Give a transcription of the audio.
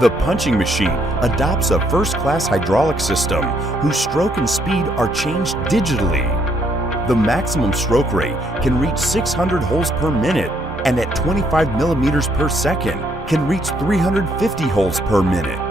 The punching machine adopts a first-class hydraulic system whose stroke and speed are changed digitally. The maximum stroke rate can reach 600 holes per minute and at 25 millimeters per second can reach 350 holes per minute.